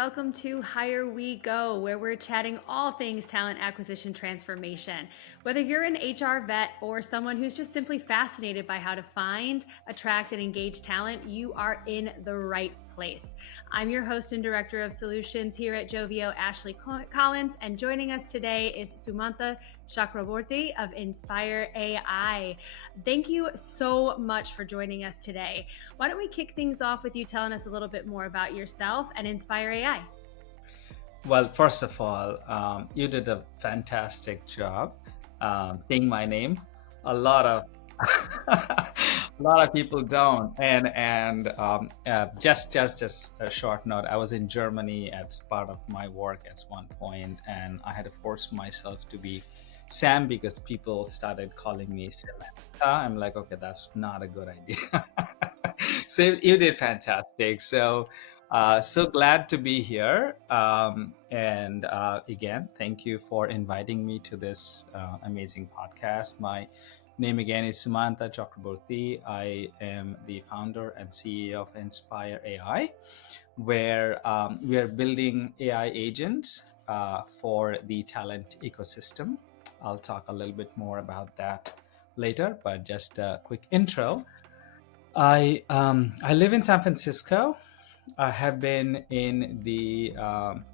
welcome to Hire We Go, where we're chatting all things talent acquisition transformation. Whether you're an HR vet or someone who's just simply fascinated by how to find, attract, and engage talent, you are in the right place. I'm your host and director of solutions here at Joveo, Ashlie Collins, and joining us today is Sumanta Chakraborty of nSpire AI. Thank you so much for joining us today. Why don't we kick things off with you telling us a little bit more about yourself and nSpire AI? Well, first of all, you did a fantastic job saying my name. A lot of a lot of people don't. And just a short note. I was in Germany as part of my work at one point, and I had to force myself to be Sam because people started calling me Samantha. I'm like, okay, that's not a good idea. So you did fantastic. So glad to be here. And again, thank you for inviting me to this amazing podcast. My name again is Sumanta Chakraborty. I am the founder and CEO of nSpire AI, where we are building AI agents for the talent ecosystem. I'll talk a little bit more about that later, but just a quick intro. I live in San Francisco. I have been in the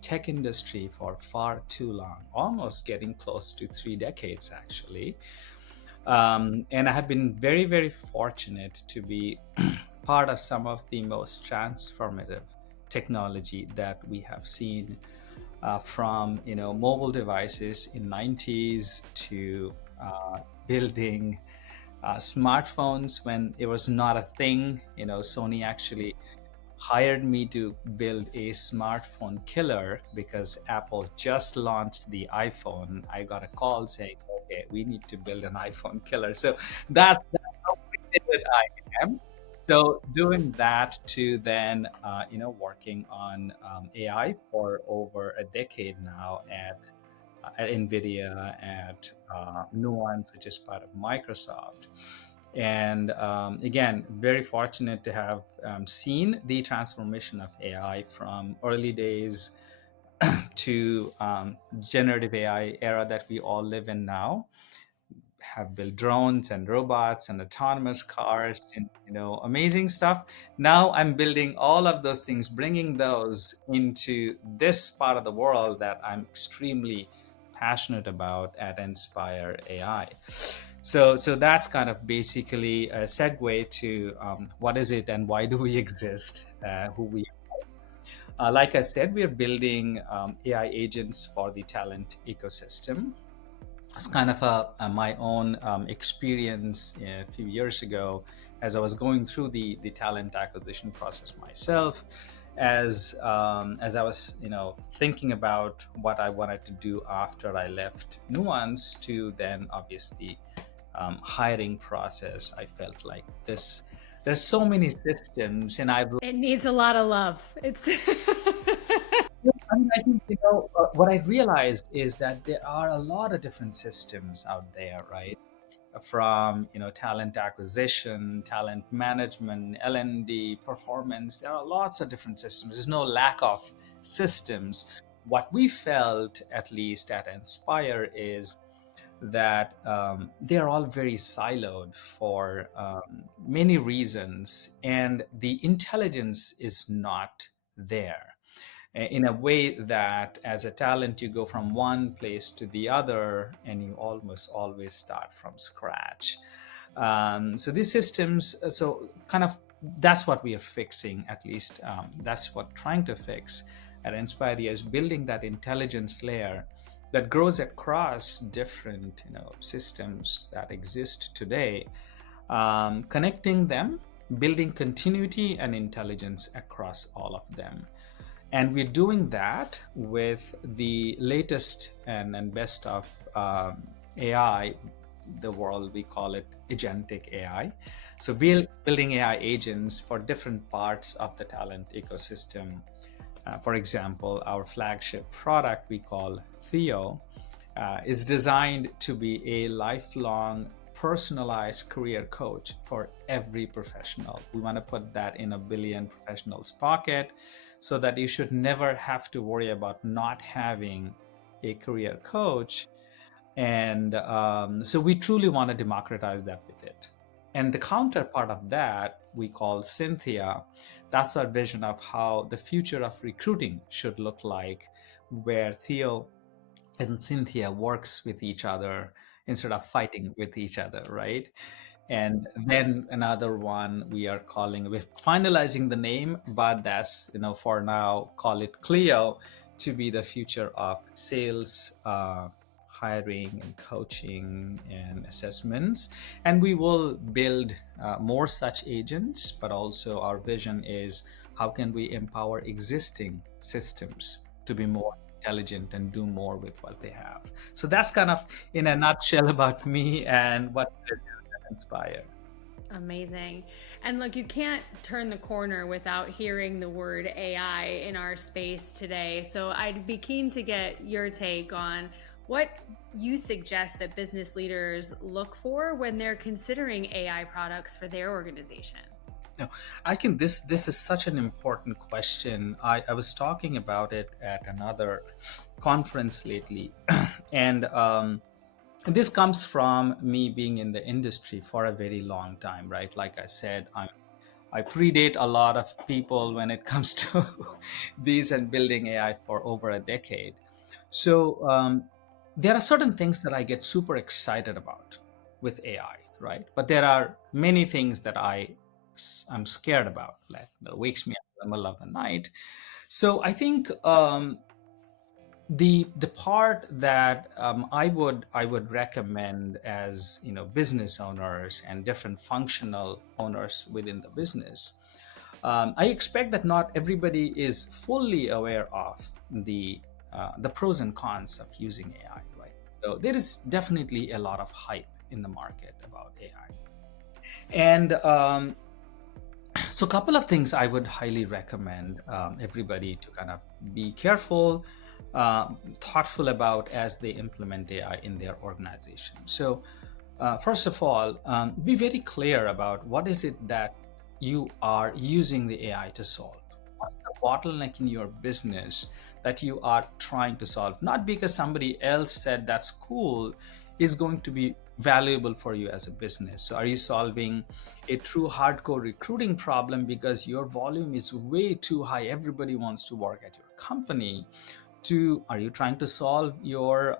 tech industry for far too long, almost getting close to 3 decades, actually. And I have been very, very fortunate to be part of some of the most transformative technology that we have seen, from mobile devices in 90s to building smartphones when it was not a thing. Sony actually hired me to build a smartphone killer because Apple just launched the iPhone. I got a call saying, okay, we need to build an iPhone killer. So that's how committed I am. So doing that to then, working on AI for over a decade now at NVIDIA, at Nuance, which is part of Microsoft. And again, very fortunate to have seen the transformation of AI from early days to generative AI era that we all live in now. Have built drones and robots and autonomous cars and amazing stuff. Now I'm building all of those things, bringing those into this part of the world that I'm extremely passionate about at nSpire AI. So that's kind of basically a segue to what is it and why do we exist, who we are. Like I said, we are building AI agents for the talent ecosystem. It's kind of my own experience a few years ago as I was going through the talent acquisition process myself. As I was thinking about what I wanted to do after I left Nuance to then obviously hiring process, I felt like there's so many systems, and It needs a lot of love. I think what I realized is that there are a lot of different systems out there, right? From talent acquisition, talent management, L&D, performance. There are lots of different systems. There's no lack of systems. What we felt, at least at nSpire, is that they're all very siloed for many reasons, and the intelligence is not there in a way that as a talent you go from one place to the other and you almost always start from scratch. So these systems, so kind of that's what we are fixing, at least that's what trying to fix at nSpire is building that intelligence layer that grows across different systems that exist today, connecting them, building continuity and intelligence across all of them. And we're doing that with the latest and best of AI, the world, we call it agentic AI. So we're building AI agents for different parts of the talent ecosystem. For example, our flagship product we call Theo is designed to be a lifelong personalized career coach for every professional. We want to put that in a billion professionals' pocket so that you should never have to worry about not having a career coach. And so we truly want to democratize that with it. And the counterpart of that we call Cynthia. That's our vision of how the future of recruiting should look like, where Theo and Cynthia works with each other instead of fighting with each other, right? And then another one we're finalizing the name, but that's, for now, call it Clio, to be the future of sales, hiring and coaching and assessments. And we will build more such agents, but also our vision is how can we empower existing systems to be more intelligent and do more with what they have. So that's kind of in a nutshell about me and what nSpire. Amazing. And look, you can't turn the corner without hearing the word AI in our space today. So I'd be keen to get your take on what you suggest that business leaders look for when they're considering AI products for their organization. No, this is such an important question. I was talking about it at another conference lately, and this comes from me being in the industry for a very long time, right? Like I said, I predate a lot of people when it comes to these and building AI for over a decade. So there are certain things that I get super excited about with AI, right? But there are many things that I'm scared about, like that wakes me up in the middle of the night. So I think the part that I would recommend as business owners and different functional owners within the business, I expect that not everybody is fully aware of the pros and cons of using AI, right? So there is definitely a lot of hype in the market about AI, and so a couple of things I would highly recommend everybody to kind of be careful, thoughtful about as they implement AI in their organization. So first of all, be very clear about what is it that you are using the AI to solve. What's the bottleneck in your business that you are trying to solve? Not because somebody else said that's cool is going to be valuable for you as a business. So are you solving a true hardcore recruiting problem because your volume is way too high, everybody wants to work at your company? Are you trying to solve your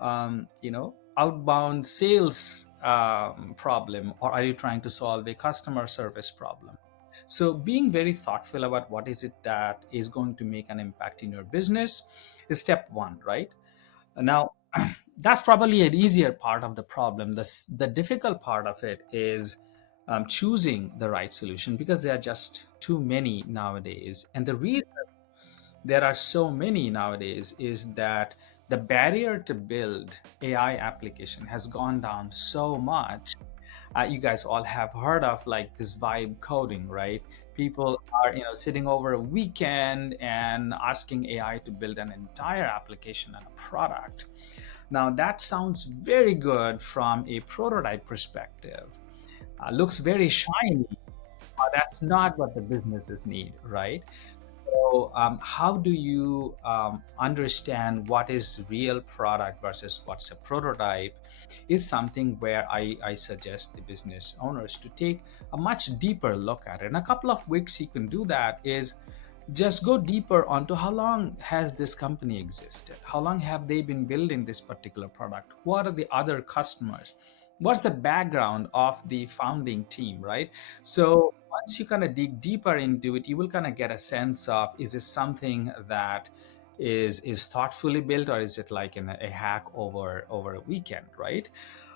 outbound sales problem, or are you trying to solve a customer service problem? So being very thoughtful about what is it that is going to make an impact in your business is step one, right? Now, that's probably an easier part of the problem. The difficult part of it is choosing the right solution, because there are just too many nowadays. And the reason there are so many nowadays is that the barrier to build AI application has gone down so much. You guys all have heard of like this vibe coding, right? People are sitting over a weekend and asking AI to build an entire application and a product. Now that sounds very good from a prototype perspective, looks very shiny, but that's not what the businesses need, right? So how do you understand what is real product versus what's a prototype is something where I suggest the business owners to take a much deeper look at it. In a couple of weeks you can do that is just go deeper onto how long has this company existed, how long have they been building this particular product, what are the other customers, what's the background of the founding team, right? So once you kind of dig deeper into it, you will kind of get a sense of, is this something that is thoughtfully built, or is it like a hack over a weekend, right?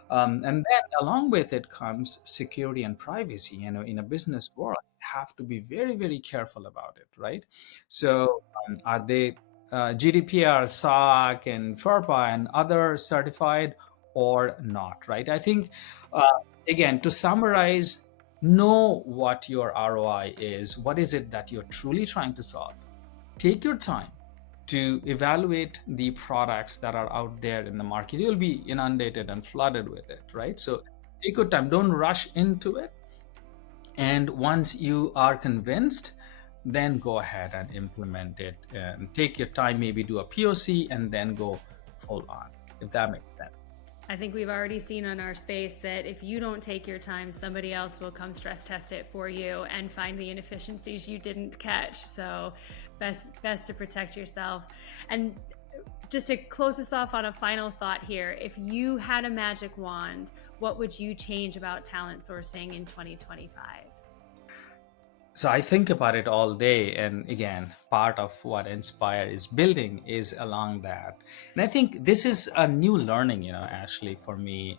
And then along with it comes security and privacy. In a business world, you have to be very, very careful about it, right? So are they GDPR, SOC, and FERPA and other certified or not, right? I think, again, to summarize, know what your ROI is. What is it that you're truly trying to solve? Take your time to evaluate the products that are out there in the market. You'll be inundated and flooded with it, right? So take your time, don't rush into it. And once you are convinced, then go ahead and implement it and take your time, maybe do a POC and then go full on, if that makes sense. I think we've already seen on our space that if you don't take your time, somebody else will come stress test it for you and find the inefficiencies you didn't catch. So best to protect yourself. And just to close us off on a final thought here, if you had a magic wand, what would you change about talent sourcing in 2025? So I think about it all day. And again, part of what nSpire is building is along that. And I think this is a new learning, Ashlie, for me.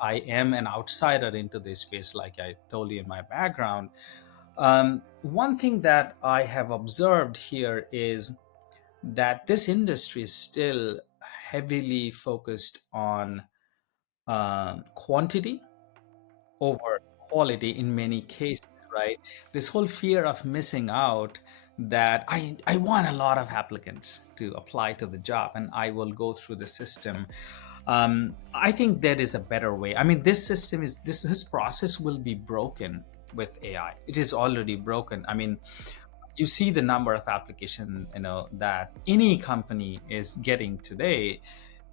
I am an outsider into this space, like I told you in my background. One thing that I have observed here is that this industry is still heavily focused on quantity over quality in many cases, right? This whole fear of missing out, that I want a lot of applicants to apply to the job and I will go through the system. I think there is a better way. I mean, this process will be broken with AI. It is already broken. I mean, you see the number of applications that any company is getting today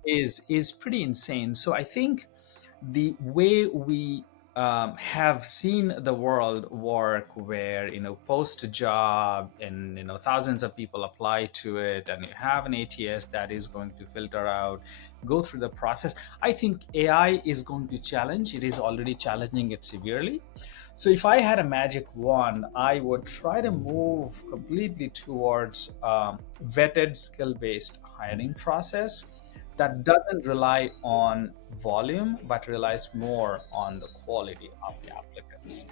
is pretty insane. So I think the way we have seen the world work, where post a job and thousands of people apply to it, and you have an ATS that is going to filter out, go through the process. I think AI is going to challenge. It is already challenging it severely. So if I had a magic wand, I would try to move completely towards vetted skill-based hiring process that doesn't rely on volume but relies more on the quality of the applicants.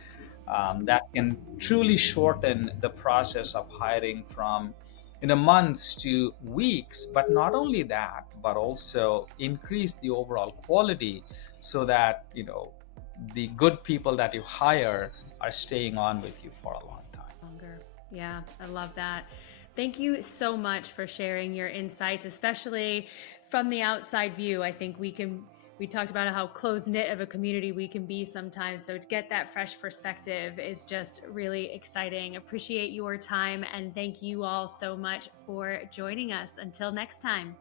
That can truly shorten the process of hiring from months to weeks. But not only that, but also increase the overall quality, so that the good people that you hire are staying on with you for a long time. Longer. Yeah, I love that. Thank you so much for sharing your insights, especially from the outside view. I think we talked about how close-knit of a community we can be sometimes. So to get that fresh perspective is just really exciting. Appreciate your time, and thank you all so much for joining us. Until next time.